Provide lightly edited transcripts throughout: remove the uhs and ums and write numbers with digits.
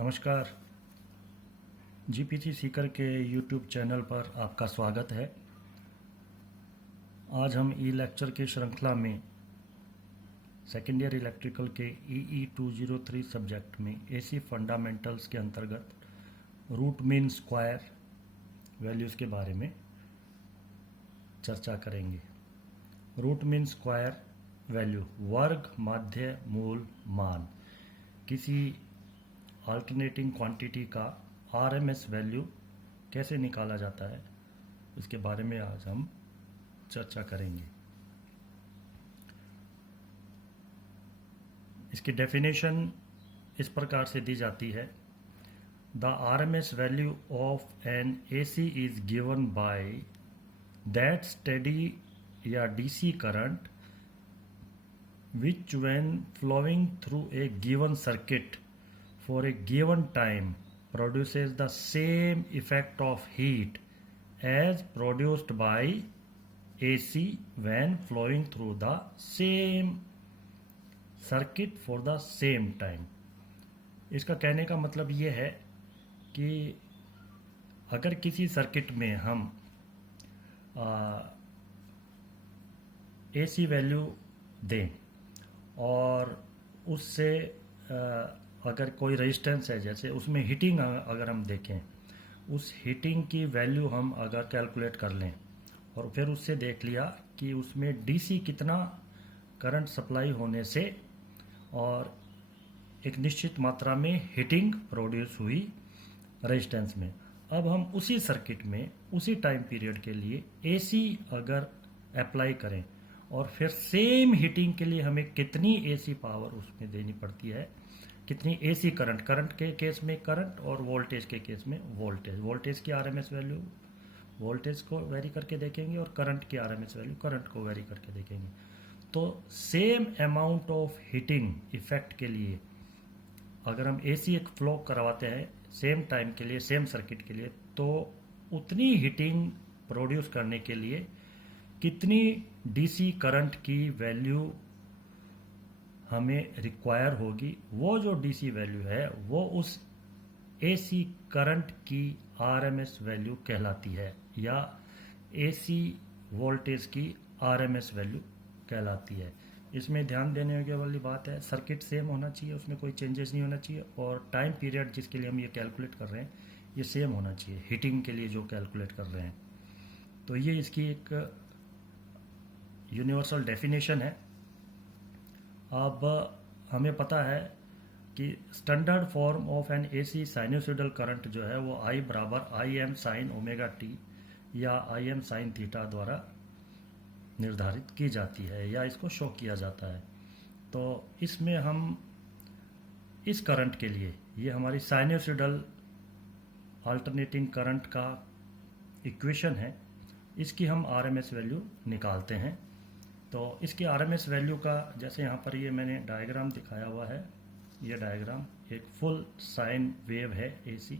नमस्कार। जीपीसी सीकर के YouTube channel पर आपका स्वागत है। आज हम ई लेक्चर की श्रृंखला में सेकेंड ईयर इलेक्ट्रिकल के EE 203 सब्जेक्ट में एसी फंडामेंटल्स के अंतर्गत रूट मीन स्क्वायर वैल्यूज़ के बारे में चर्चा करेंगे। रूट मीन स्क्वायर वैल्यू वर्ग माध्य मूल मान किसी अल्टरनेटिंग क्वांटिटी का RMS वैल्यू कैसे निकाला जाता है, इसके बारे में आज हम चर्चा करेंगे। इसकी डेफिनेशन इस प्रकार से दी जाती है: the RMS value of an AC is given by that steady या DC current which when flowing through a given circuit for a given time produces the same effect of heat as produced by AC when flowing through the same circuit for the same time। इसका कहने का मतलब ये है कि अगर किसी circuit में हम AC वैल्यू दें और उससे अगर कोई रेजिस्टेंस है, जैसे उसमें हीटिंग अगर हम देखें, उस हीटिंग की वैल्यू हम अगर कैलकुलेट कर लें और फिर उससे देख लिया कि उसमें DC कितना करंट सप्लाई होने से और एक निश्चित मात्रा में हीटिंग प्रोड्यूस हुई रेजिस्टेंस में। अब हम उसी सर्किट में उसी टाइम पीरियड के लिए AC अगर अप्लाई करें और फिर सेम हीटिंग के लिए हमें कितनी AC पावर उसमें देनी पड़ती है, कितनी AC करंट के केस में करंट और वोल्टेज के केस में वोल्टेज की RMS वैल्यू वोल्टेज को वेरी करके देखेंगे और करंट की RMS वैल्यू करंट को वेरी करके देखेंगे। तो same amount of heating effect के लिए अगर हम AC एक फ्लो करवाते हैं सेम टाइम के लिए सेम सर्किट के लिए, तो उतनी हीटिंग प्रोड्यूस करने के लिए कितनी DC करंट की वैल्यू हमें रिक्वायर होगी, वो जो DC वैल्यू है वो उस AC करंट की RMS वैल्यू कहलाती है या AC वोल्टेज की RMS वैल्यू कहलाती है। इसमें ध्यान देने वाली बात है, सर्किट सेम होना चाहिए, उसमें कोई चेंजेस नहीं होना चाहिए और टाइम पीरियड जिसके लिए हम ये कैलकुलेट कर रहे हैं ये सेम होना चाहिए हीटिंग के लिए जो कैलकुलेट कर रहे हैं। तो ये इसकी एक यूनिवर्सल डेफिनेशन है। अब हमें पता है कि standard form of an AC sinusoidal current जो है वो I बराबर Im साइन ओमेगा टी या Im साइन थीटा द्वारा निर्धारित की जाती है या इसको शो किया जाता है। तो इसमें हम इस करंट के लिए, ये हमारी साइनोसॉइडल अल्टरनेटिंग करंट का इक्वेशन है, इसकी हम RMS वैल्यू निकालते हैं। तो इसकी RMS वैल्यू का, जैसे यहाँ पर ये मैंने डायग्राम दिखाया हुआ है, ये डायग्राम एक फुल साइन वेव है AC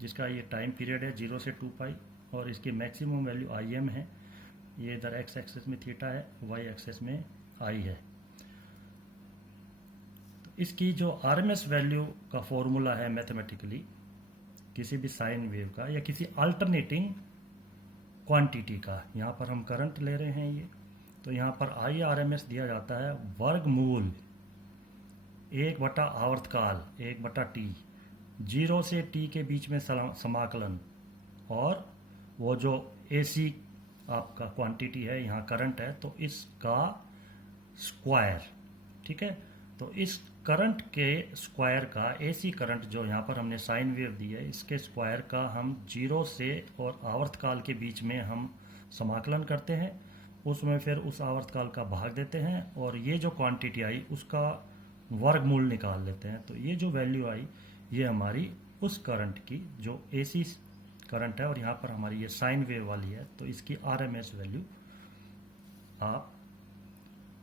जिसका ये टाइम पीरियड है 0 से 2 पाई और इसकी मैक्सिमम वैल्यू Im है। ये इधर x एक्सेस में थीटा है, y एक्सेस में I है। तो इसकी जो RMS वैल्यू का फॉर्मूला है मैथमेटिकली किसी भी साइन वेव का या किसी अल्टरनेटिंग क्वांटिटी का, यहाँ पर हम करंट ले रहे हैं ये, तो यहाँ पर RMS दिया जाता है वर्गमूल 1/, आवर्तकाल 1/T, 0 से T के बीच में समाकलन और वो जो AC आपका क्वांटिटी है, यहाँ करंट है तो इसका स्क्वायर। ठीक है, तो इस करंट के स्क्वायर का, AC करंट जो यहाँ पर हमने साइन वेव दी है, इसके स्क्वायर का हम 0 से और आवर्तकाल के बीच में हम समाकलन करते हैं, उसमें फिर उस आवर्तकाल का भाग देते हैं और ये जो क्वांटिटी आई उसका वर्गमूल निकाल लेते हैं। तो ये जो वैल्यू आई ये हमारी उस करंट की जो AC करंट है और यहाँ पर हमारी ये साइन वेव वाली है, तो इसकी RMS वैल्यू आप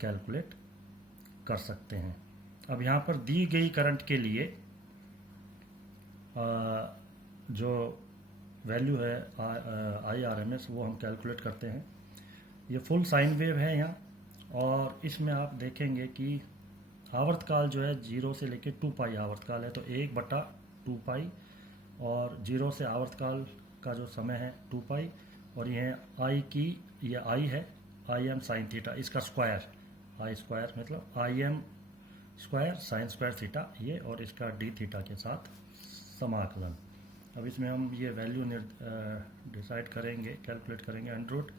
कैलकुलेट कर सकते हैं। अब यहाँ पर दी गई करंट के लिए जो वैल्यू है IRMS वो हम कैलकुलेट करते हैं। ये फुल साइन वेव है यहाँ और इसमें आप देखेंगे कि आवर्तकाल जो है 0 से लेकर 2 पाई आवर्तकाल है, तो 1/2 2 पाई, और 0 से आवर्तकाल का जो समय है 2 पाई, और यह आई की, ये आई है आई एम साइन थीटा, इसका स्क्वायर, आई स्क्वायर मतलब आई M square sine square theta ये, और इसका डी थीटा के साथ समाकलन। अब इसमें हम ये वैल्यू डिसाइड करेंगे, कैलकुलेट करेंगे। अंडर रूट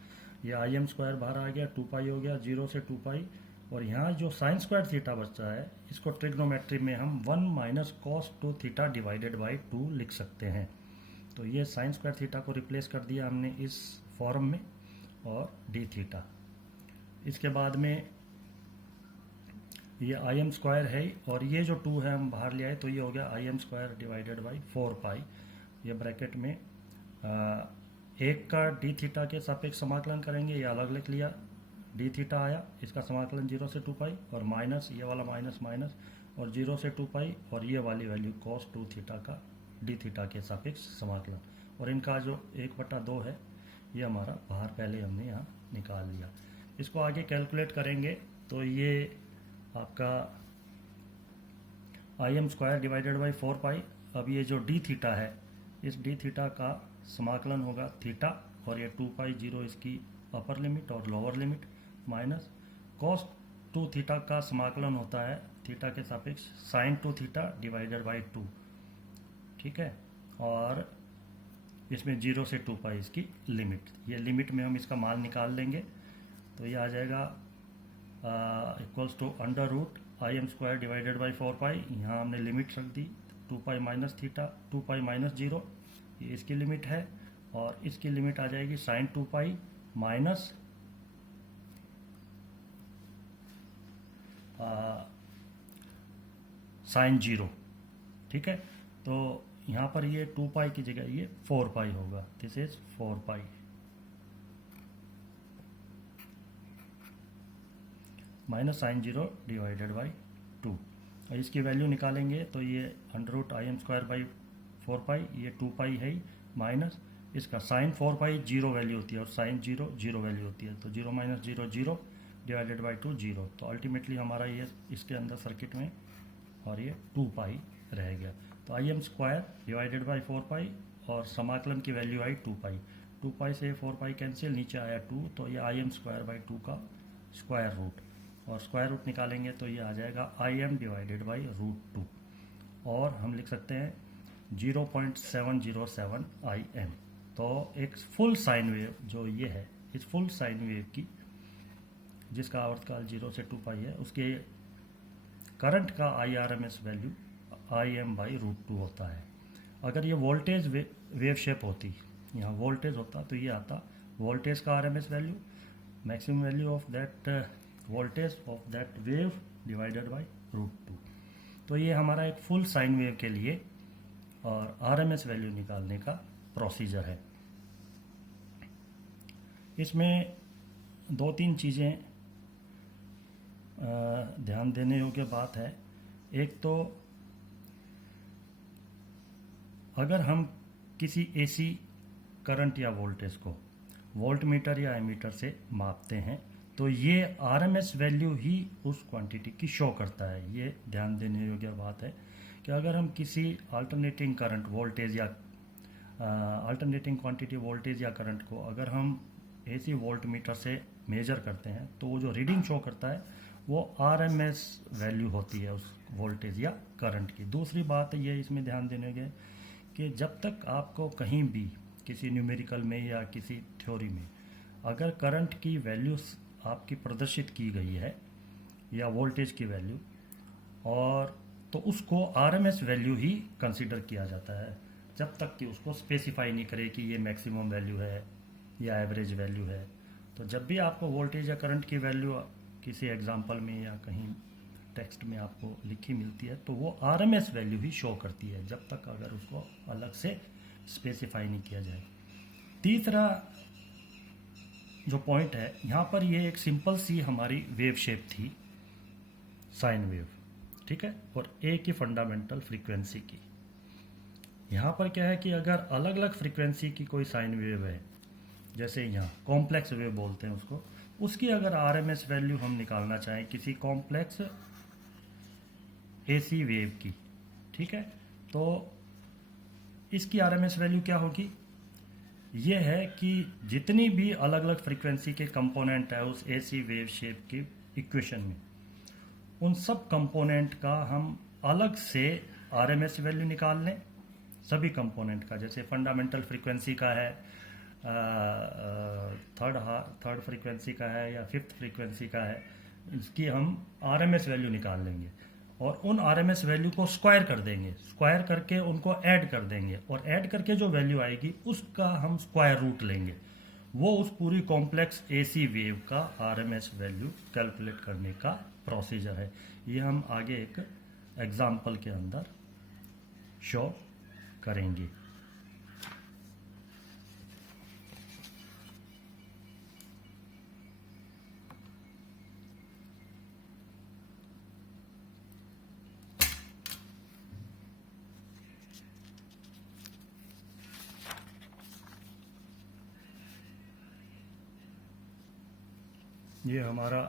ये आई एम स्क्वायर बाहर आ गया, 2 पाई हो गया, 0 से 2 पाई, और यहाँ जो साइन स्क्वायर थीटा बचा है इसको ट्रिग्नोमेट्री में हम 1 minus cos 2 theta divided by 2 लिख सकते हैं। तो ये साइन स्क्वायर थीटा को रिप्लेस कर दिया हमने इस फॉर्म में, और डी थीटा। इसके बाद में ये आई एम स्क्वायर है, और ये जो 2 है हम बाहर ले आए, तो ये हो गया आई M square divided by 4 pi, ये ब्रैकेट में एक का डी थीटा के सापेक्ष समाकलन करेंगे, ये अलग लिख लिया, डी थीटा आया, इसका समाकलन 0 से 2 पाई, और माइनस ये वाला माइनस माइनस, और 0 से 2 पाई, और ये वाली वैल्यू कॉस 2 थीटा का डी थीटा के सापेक्ष समाकलन, और इनका जो 1/2 है ये हमारा बाहर पहले हमने यहाँ निकाल लिया। इसको आगे कैलकुलेट करेंगे तो ये आपका आई एम स्क्वायर डिवाइडेड बाई 4 पाई। अब ये जो डी थीटा है, इस डी थीटा का समाकलन होगा थीटा, और ये 2 पाई 0 इसकी अपर लिमिट और lower limit, minus cos 2 theta का समाकलन होता है थीटा के सापेक्ष साइन 2 थीटा डिवाइडेड बाई 2, ठीक है, और इसमें 0 से 2 पाई इसकी लिमिट, ये लिमिट में हम इसका मान निकाल लेंगे, तो ये आ जाएगा equals to under root I M square divided by 4 pi, यहाँ हमने लिमिट रख दी 2 pi minus theta, 2 pi minus 0, ये इसकी लिमिट है, और इसकी लिमिट आ जाएगी साइन 2 पाई माइनस साइन 0, ठीक है। तो यहाँ पर ये 2 पाई की जगह ये 4 पाई होगा, this is 4 pi minus sine 0 divided by 2, और इसकी वैल्यू निकालेंगे तो ये under root I M square by 4 pi, ये 2 पाई है ही, माइनस इसका साइन 4 पाई 0 वैल्यू होती है, और साइन 0 0 वैल्यू होती है, तो 0 माइनस 0 0 डिवाइडेड बाई 2 0, तो अल्टीमेटली हमारा ये इसके अंदर सर्किट में, और ये 2 पाई रह गया। तो I M square divided by 4 pi, और समाकलन की वैल्यू आई 2 पाई, 2 पाई से 4 पाई कैंसिल, नीचे आया 2, तो ये आई एम स्क्वायर बाई 2 का स्क्वायर रूट, और स्क्वायर रूट निकालेंगे तो ये आ जाएगा I M divided by root 2, और हम लिख सकते हैं 0.707 आई एम। तो एक फुल साइन वेव जो ये है, इस फुल साइन वेव की जिसका आवर्तकाल 0 से 2 पाई है, उसके करंट का I R M S value I M by root 2 होता है। अगर ये वोल्टेज वेव शेप होती, यहाँ वोल्टेज होता, तो ये आता वोल्टेज का R M S value, maximum value of that voltage of that wave divided by root 2। तो ये हमारा एक फुल साइन वेव के लिए और आर एम एस वैल्यू निकालने का प्रोसीजर है। इसमें 2-3 चीज़ें ध्यान देने योग्य बात है। एक तो अगर हम किसी एसी करंट या वोल्टेज को वोल्ट मीटर या एमीटर से मापते हैं तो ये आरएमएस वैल्यू ही उस क्वांटिटी की शो करता है। ये ध्यान देने योग्य बात है कि अगर हम किसी अल्टरनेटिंग करंट वोल्टेज या अल्टरनेटिंग क्वांटिटी वोल्टेज या करंट को अगर हम एसी वोल्ट मीटर से मेजर करते हैं तो वो जो रीडिंग शो करता है वो आरएमएस वैल्यू होती है उस वोल्टेज या करंट की। दूसरी बात ये इसमें ध्यान देने के कि जब तक आपको कहीं भी किसी न्यूमेरिकल में या किसी थ्योरी में अगर करंट की वैल्यू आपकी प्रदर्शित की गई है या वोल्टेज की वैल्यू, और तो उसको आरएमएस वैल्यू ही कंसीडर किया जाता है जब तक कि उसको स्पेसिफाई नहीं करे कि ये मैक्सिमम वैल्यू है या एवरेज वैल्यू है। तो जब भी आपको वोल्टेज या करंट की वैल्यू किसी एग्जाम्पल में या कहीं टेक्स्ट में आपको लिखी मिलती है तो वो आरएमएस वैल्यू ही शो करती है जब तक अगर उसको अलग से स्पेसिफाई नहीं किया जाए। तीसरा जो पॉइंट है यहाँ पर, ये एक सिंपल सी हमारी वेव शेप थी साइन वेव, ठीक है, और ए की फंडामेंटल फ्रीक्वेंसी की। यहाँ पर क्या है कि अगर अलग अलग फ्रीक्वेंसी की कोई साइन वेव है, जैसे यहाँ कॉम्प्लेक्स वेव बोलते हैं उसको, उसकी अगर आरएमएस वैल्यू हम निकालना चाहें किसी कॉम्प्लेक्स एसी वेव की, ठीक है, तो इसकी आरएमएस वैल्यू क्या होगी? ये है कि जितनी भी अलग अलग फ्रीक्वेंसी के कंपोनेंट है उस एसी वेव शेप की इक्वेशन में, उन सब कंपोनेंट का हम अलग से आरएमएस वैल्यू निकाल लें, सभी कंपोनेंट का। जैसे फंडामेंटल फ्रीक्वेंसी का है, थर्ड फ्रीक्वेंसी का है या फिफ्थ फ्रीक्वेंसी का है, इसकी हम आरएमएस वैल्यू निकाल लेंगे और उन आरएमएस वैल्यू को स्क्वायर कर देंगे, स्क्वायर करके उनको ऐड कर देंगे और ऐड करके जो वैल्यू आएगी उसका हम स्क्वायर रूट लेंगे। वो उस पूरी कॉम्प्लेक्स एसी वेव का आरएमएस वैल्यू कैलकुलेट करने का प्रोसीजर है। ये हम आगे एक एग्जाम्पल के अंदर शो करेंगे। ये हमारा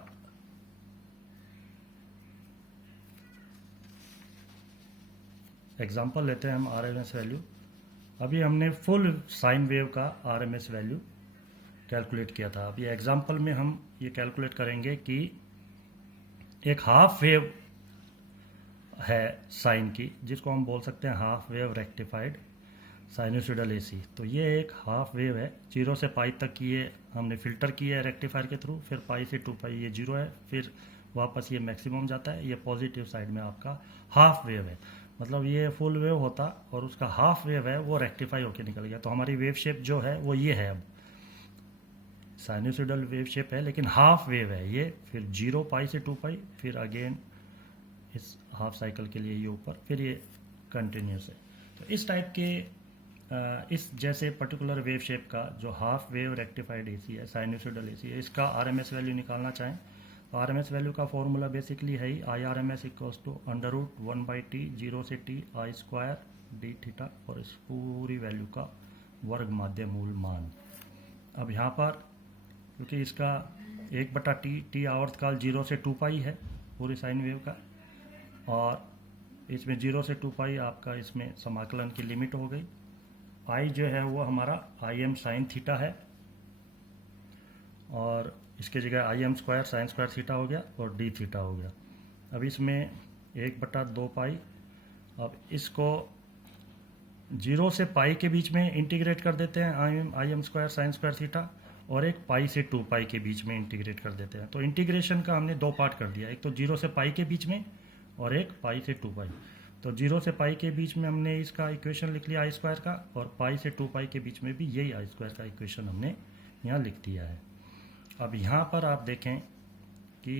एग्जाम्पल लेते हैं हम आरएमएस वैल्यू। अभी हमने फुल साइन वेव का आरएमएस वैल्यू कैलकुलेट किया था। अब ये एग्जाम्पल में हम ये कैलकुलेट करेंगे कि एक हाफ वेव है साइन की, जिसको हम बोल सकते हैं half wave rectified sinusoidal AC. तो ये एक हाफ वेव है, 0 से पाई तक ये हमने फिल्टर किया है रेक्टिफायर के थ्रू, फिर पाई से 2 पाई ये 0 है, फिर वापस ये मैक्सिमम जाता है। ये पॉजिटिव साइड में आपका हाफ वेव है, मतलब ये फुल वेव होता और उसका हाफ वेव है वो रेक्टिफाई होकर निकल गया। तो हमारी वेव शेप जो है वो ये है, अब साइनोसॉइडल वेव शेप है लेकिन हाफ वेव है ये, फिर 0 पाई से 2 पाई, फिर अगेन इस हाफ साइकिल के लिए ये ऊपर, फिर ये कंटिन्यूस है। तो इस टाइप के इस जैसे पर्टिकुलर वेव शेप का जो हाफ वेव रेक्टिफाइड एसी है, साइनोसॉइडल एसी है, इसका आरएमएस वैल्यू निकालना चाहें तो आरएमएस वैल्यू का फॉर्मूला बेसिकली है ही I R M S equals to √1/t 0 से t I square d theta, और इस पूरी वैल्यू का वर्ग माध्य मूल मान। अब यहाँ पर क्योंकि इसका 1/t टी आवर्तकाल 0 से 2 पाई है पूरी साइन वेव का, और इसमें 0 से 2 पाई आपका इसमें समाकलन की लिमिट हो गई। आई जो है वो हमारा आई एम साइन थीटा है, और इसके जगह आई M square sine square theta हो गया और डी थीटा हो गया। अब इसमें 1/2 पाई, अब इसको 0 से पाई के बीच में इंटीग्रेट कर देते हैं, आई M square sine square theta, और एक पाई से 2 पाई के बीच में इंटीग्रेट कर देते हैं। तो इंटीग्रेशन का हमने 2 पार्ट कर दिया, एक तो 0 से पाई के बीच में और एक पाई से 2 पाई। तो 0 से पाई के बीच में हमने इसका इक्वेशन लिख लिया आई स्क्वायर का, और पाई से 2 पाई के बीच में भी यही आई स्क्वायर का इक्वेशन हमने यहाँ लिख दिया है। अब यहाँ पर आप देखें कि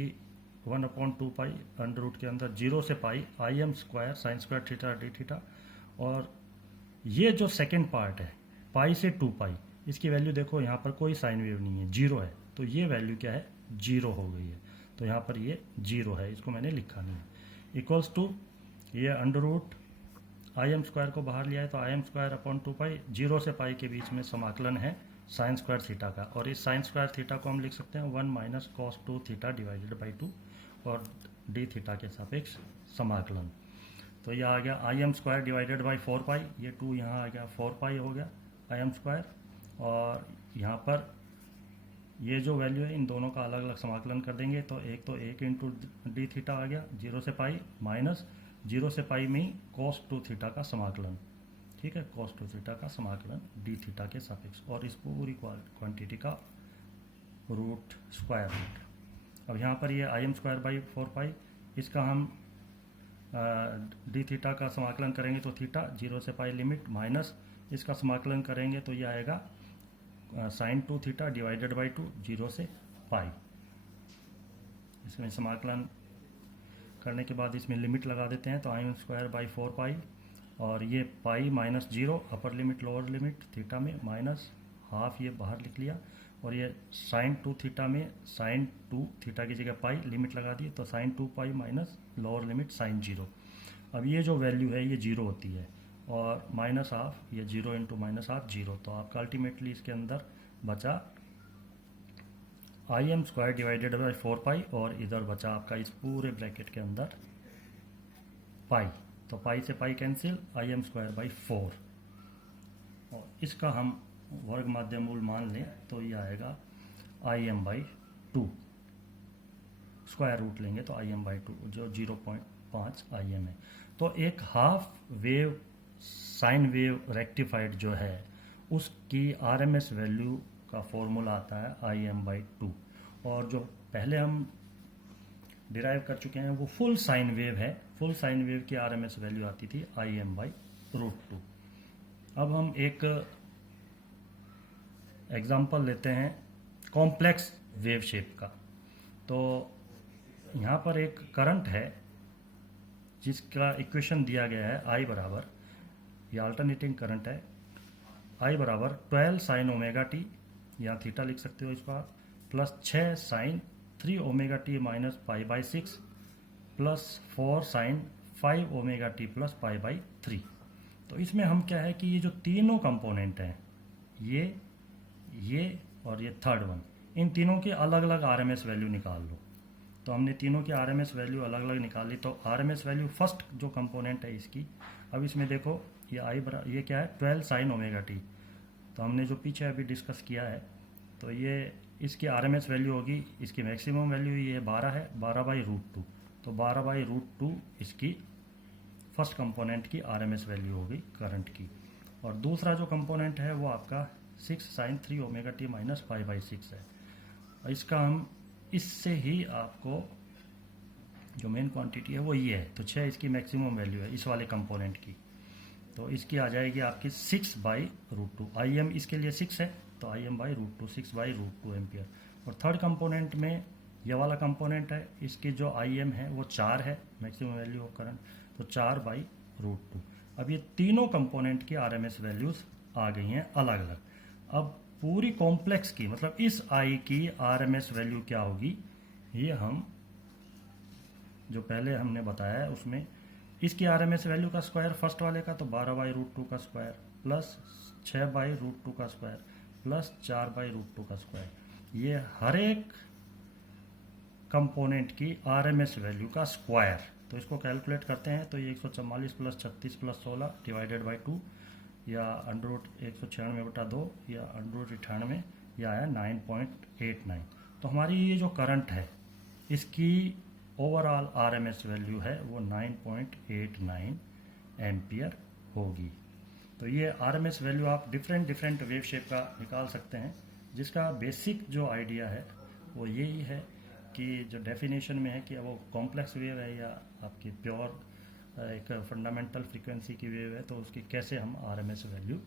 1/2 पाई अंडर रूट के अंदर 0 से pi I M square sine square theta d theta, और ये जो सेकेंड पार्ट है पाई से 2 पाई, इसकी वैल्यू देखो यहाँ पर कोई साइन वेव नहीं है, 0 है, तो ये वैल्यू क्या है 0 हो गई है। तो यहाँ पर ये 0 है, इसको मैंने लिखा नहीं है। इक्वल्स टू ये under root I M square को बाहर लिया है तो I M square upon 2 pi, 0 से पाई के बीच में समाकलन है साइन स्क्वायर थीटा का, और इस साइन स्क्वायर थीटा को हम लिख सकते हैं 1 minus cos 2 theta divided by 2, और डी थीटा के सापेक्ष समाकलन। तो ये आ गया आई M square divided by 4 pi, ये 2 यहाँ आ गया 4 पाई हो गया आई एम स्क्वायर, और यहाँ पर ये जो वैल्यू है इन दोनों का अलग अलग समाकलन कर देंगे तो एक इंटू डी थीटा आ गया 0 से पाई, माइनस 0 से पाई में ही कॉस 2 थीटा का समाकलन, ठीक है, कॉस 2 थीटा का समाकलन डी थीटा के सापेक्ष, और इस पूरी क्वांटिटी का रूट स्क्वायर रूट। अब यहाँ पर ये आई एम स्क्वायर बाई 4 पाई, इसका हम डी थीटा का समाकलन करेंगे तो थीटा 0 से पाई लिमिट, माइनस इसका समाकलन करेंगे तो ये आएगा साइन 2 थीटा डिवाइडेड बाई 2 0 से पाई। इसमें समाकलन करने के बाद इसमें लिमिट लगा देते हैं तो I M square by 4 pi, और ये pi minus 0 upper limit lower limit theta में, माइनस हाफ ये बाहर लिख लिया, और ये साइन 2 थीटा में साइन 2 थीटा की जगह पाई लिमिट लगा दी तो sine 2 pi minus lower limit sine 0। अब ये जो वैल्यू है ये 0 होती है, और माइनस हाफ ये 0 इंटू माइनस हाफ 0, तो आपका अल्टीमेटली इसके अंदर बचा आई M square divided by 4 pi, और इधर बचा आपका इस पूरे ब्रैकेट के अंदर पाई, तो पाई से pi cancel, I M square by 4, और इसका हम वर्ग माध्य मूल मान लें तो ये आएगा Im/2, स्क्वायर रूट लेंगे तो Im/2 जो 0.5 Im है। तो एक half wave sine wave rectified जो है उसकी RMS वैल्यू का फॉर्मूला आता है Im/2, और जो पहले हम डिराइव कर चुके हैं वो फुल साइन वेव है। फुल साइन वेव की RMS वैल्यू आती थी Im/√2। अब हम एक एग्जांपल लेते हैं कॉम्प्लेक्स वेव शेप का। तो यहाँ पर एक करंट है जिसका इक्वेशन दिया गया है I बराबर, ये अल्टरनेटिंग करंट है, I बराबर 12 साइन ओमेगा टी, या थीटा लिख सकते हो इसको आप, plus 6 sine 3 omega t minus π/6 plus 4 sine 5 omega t plus π/3। तो इसमें हम क्या है कि ये जो तीनों कंपोनेंट हैं, ये और ये थर्ड वन, इन तीनों की अलग अलग RMS वैल्यू निकाल लो। तो हमने तीनों की RMS वैल्यू अलग अलग निकाली। तो RMS वैल्यू फर्स्ट जो कंपोनेंट है इसकी, अब इसमें देखो ये क्या है 12 साइन ओमेगा टी, तो हमने जो पीछे अभी डिस्कस किया है, तो ये इसकी RMS वैल्यू होगी, इसकी मैक्सिमम वैल्यू ये 12 है, 12/√2। तो 12/√2 इसकी फर्स्ट कंपोनेंट की RMS वैल्यू होगी करंट की। और दूसरा जो कंपोनेंट है वो आपका 6 साइन 3 ओमेगा टी माइनस π/6 है। और इसका हम इससे ही आपको जो मेन क्वांटिटी है वो ये है, तो 6 इसकी मैक्सिमम वैल्यू है इस वाले कंपोनेंट की। तो इसकी आ जाएगी आपकी 6/√2। Im इसके लिए 6 है, तो Im/√2 6/√2 एम्पियर। और थर्ड कंपोनेंट में ये वाला कंपोनेंट है, इसकी जो Im है वो 4 है, मैक्सिमम वैल्यू ऑफ करंट, तो 4/√2। अब ये तीनों कंपोनेंट की RMS वैल्यूज आ गई हैं अलग अलग। अब पूरी कॉम्प्लेक्स की, मतलब इस I की RMS वैल्यू क्या होगी, ये हम जो पहले हमने बताया है उसमें इसकी RMS वैल्यू का स्क्वायर फर्स्ट वाले का, तो 12/√2 का स्क्वायर प्लस 6/√2 का स्क्वायर प्लस 4/√2 का स्क्वायर, ये हर एक कंपोनेंट की RMS वैल्यू का स्क्वायर। तो इसको कैलकुलेट करते हैं तो ये 144 प्लस 36 प्लस 16 डिवाइडेड बाई 2, या √196/2 या √98, यह आया 9.89। तो हमारी ये जो करंट है इसकी ओवरऑल RMS वैल्यू है वो 9.89 एम्पियर होगी। तो ये RMS वैल्यू आप डिफरेंट वेव शेप का निकाल सकते हैं, जिसका बेसिक जो आइडिया है वो यही है कि जो डेफिनेशन में है कि वो कॉम्प्लेक्स वेव है या आपकी प्योर एक फंडामेंटल फ्रीक्वेंसी की वेव है, तो उसकी कैसे हम RMS वैल्यू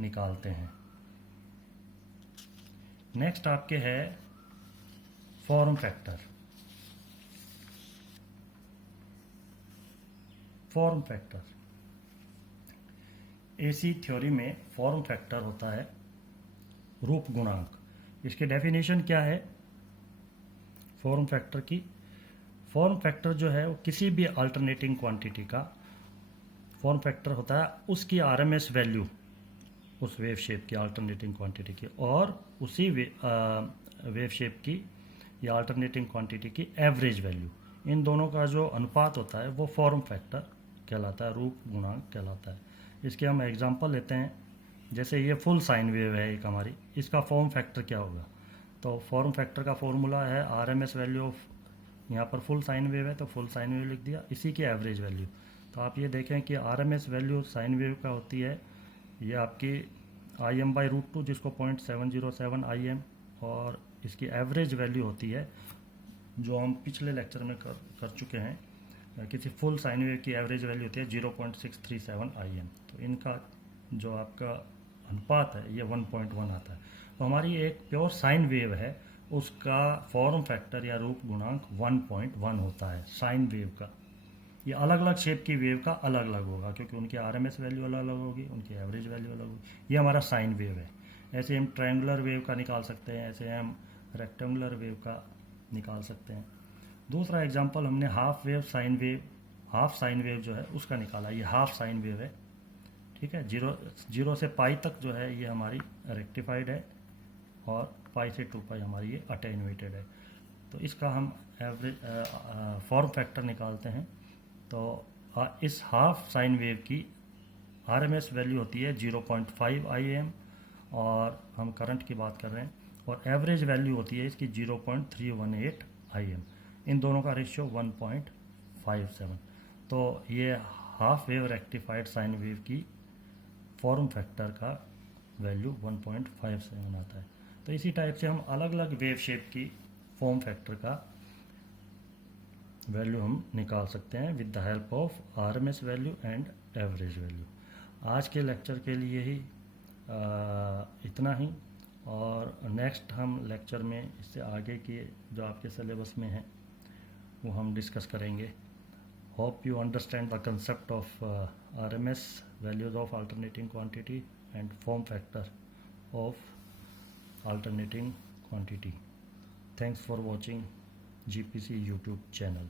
निकालते हैं। नेक्स्ट आपके है form factor. Form factor AC theory में फॉर्म फैक्टर होता है रूप गुणांक। इसकी डेफिनेशन क्या है फॉर्म फैक्टर की? फॉर्म फैक्टर जो है वो किसी भी अल्टरनेटिंग क्वांटिटी का फॉर्म फैक्टर होता है, उसकी RMS वैल्यू उस वेव शेप की अल्टरनेटिंग क्वांटिटी की और उसी वेव शेप की या अल्टरनेटिंग क्वांटिटी की एवरेज वैल्यू, इन दोनों का जो अनुपात होता है वो फॉर्म फैक्टर कहलाता है, रूप गुणांक कहलाता है। इसके हम एग्जांपल लेते हैं, जैसे ये फुल साइन वेव है एक हमारी, इसका फॉर्म फैक्टर क्या होगा? तो फॉर्म फैक्टर का फॉर्मूला है RMS वैल्यू ऑफ, यहाँ पर फुल साइन वेव है तो फुल साइन वेव लिख दिया, इसी की एवरेज वैल्यू। तो आप ये देखें कि RMS वैल्यू साइन वेव का होती है ये आपकी Im/√2 जिसको 0.707 Im, और इसकी एवरेज वैल्यू होती है जो हम पिछले लेक्चर में कर चुके हैं, किसी फुल साइन वेव की एवरेज वैल्यू होती है 0.637 Im। तो इनका जो आपका अनुपात है ये 1.1 आता है। तो हमारी एक प्योर साइन वेव है, उसका फॉर्म फैक्टर या रूप गुणांक 1.1 होता है साइन वेव का। ये अलग अलग शेप की वेव का अलग अलग होगा क्योंकि उनकी RMS वैल्यू अलग अलग होगी, उनकी एवरेज वैल्यू अलग होगी। ये हमारा साइन वेव है। ऐसे हम ट्रायंगुलर वेव का निकाल सकते हैं, ऐसे हम रेक्टेंगुलर वेव का निकाल सकते हैं। दूसरा एग्जांपल हमने हाफ साइन वेव जो है उसका निकाला, ये हाफ साइन वेव है, ठीक है। जीरो से पाई तक जो है ये हमारी रेक्टिफाइड है और पाई से 2π हमारी ये अटेन्यूएटेड है। तो इसका हम एवरेज फॉर्म फैक्टर निकालते हैं। तो इस हाफ साइन वेव की RMS वैल्यू होती है 0.5 IAM और हम करंट की बात कर रहे हैं, और एवरेज वैल्यू होती है इसकी 0.318 IAM। इन दोनों का रेशियो 1.57। तो ये half wave rectified sine wave की फॉर्म फैक्टर का वैल्यू 1.57 आता है। तो इसी टाइप से हम अलग अलग वेव शेप की फॉर्म फैक्टर का वैल्यू हम निकाल सकते हैं with the help of RMS value and average value. आज के लेक्चर के लिए ही इतना ही, और नेक्स्ट हम लेक्चर में इससे आगे की जो आपके सिलेबस में है वो हम डिस्कस करेंगे। Hope you understand the concept of RMS values of alternating quantity and form factor of alternating quantity. Thanks for watching GPC YouTube channel.